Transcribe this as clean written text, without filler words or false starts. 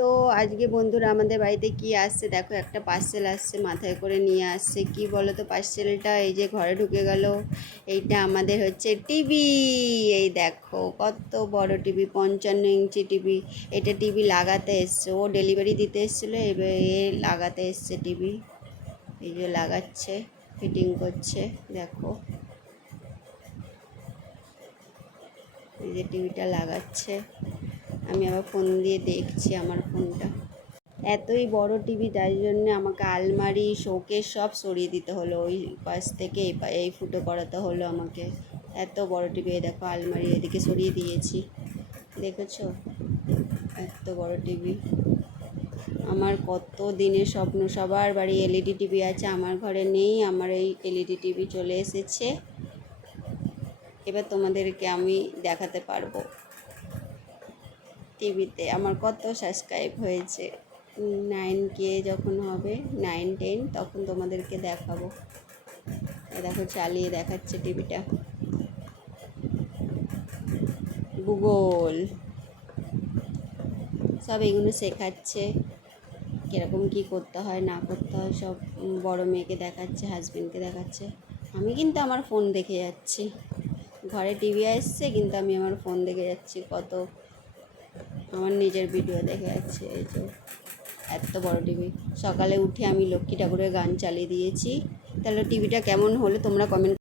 তো আজকে বন্ধুরা আমাদের বাড়িতে কি আসছে দেখো, একটা পার্সেল আসছে, মাথায় করে নিয়ে আসছে। কি বলো তো পার্সেলটা? এই যে ঘরে ঢুকে গেল। এইটা আমাদের হচ্ছে টিভি। এই দেখো কত বড় টিভি, 55 ইঞ্চি টিভি। এটা টিভি লাগাতে এসছে, ও ডেলিভারি দিতে এসেছিলো, এবার এ লাগাতে এসছে টিভি। এই যে লাগাচ্ছে, ফিটিং করছে, দেখো এই যে টিভিটা লাগাচ্ছে। আমি আবার ফোন দিয়ে দেখছি আমার ফোনটা। এতই বড় টিভি, তাই জন্য আমাকে আলমারি শোকেস সব সরিয়ে দিতে হলো, ওই পাশ থেকে এই ফুটো করাতে হলো আমাকে। এত বড় টিভি, দেখো আলমারি এদিকে সরিয়ে দিয়েছি, দেখেছো? এত বড় টিভি। আমার কত দিনের স্বপ্ন, সবার বাড়ি এলইডি টিভি আছে, আমার ঘরে নেই। আমার এই এলইডি টিভি চলে এসেছে, এবার তোমাদেরকে আমি দেখাতে পারবো। টিভিতে আমার কত সাবস্ক্রাইব হয়েছে, 9K যখন হবে, 9-10, তখন তোমাদেরকে দেখাবো। দেখো চালিয়ে দেখাচ্ছে টিভিটা, গুগল সব এগুলো শেখাচ্ছে, কীরকম কী করতে হয় না করতে হয় সব। বড় মেয়েকে দেখাচ্ছে, হাজবেন্ডকে দেখাচ্ছে। আমি কিন্তু আমার ফোন দেখে যাচ্ছি। ঘরে টিভি আসছে কিন্তু আমি আমার ফোন দেখে যাচ্ছি, কত আমার নিজের ভিডিও দেখে যাচ্ছে। এই যে এত বড় টিভি। সকালে উঠে আমি লক্ষ্মী ঠাকুরের গান চালিয়ে দিয়েছি। তাহলে টিভিটা কেমন হলো তোমরা কমেন্ট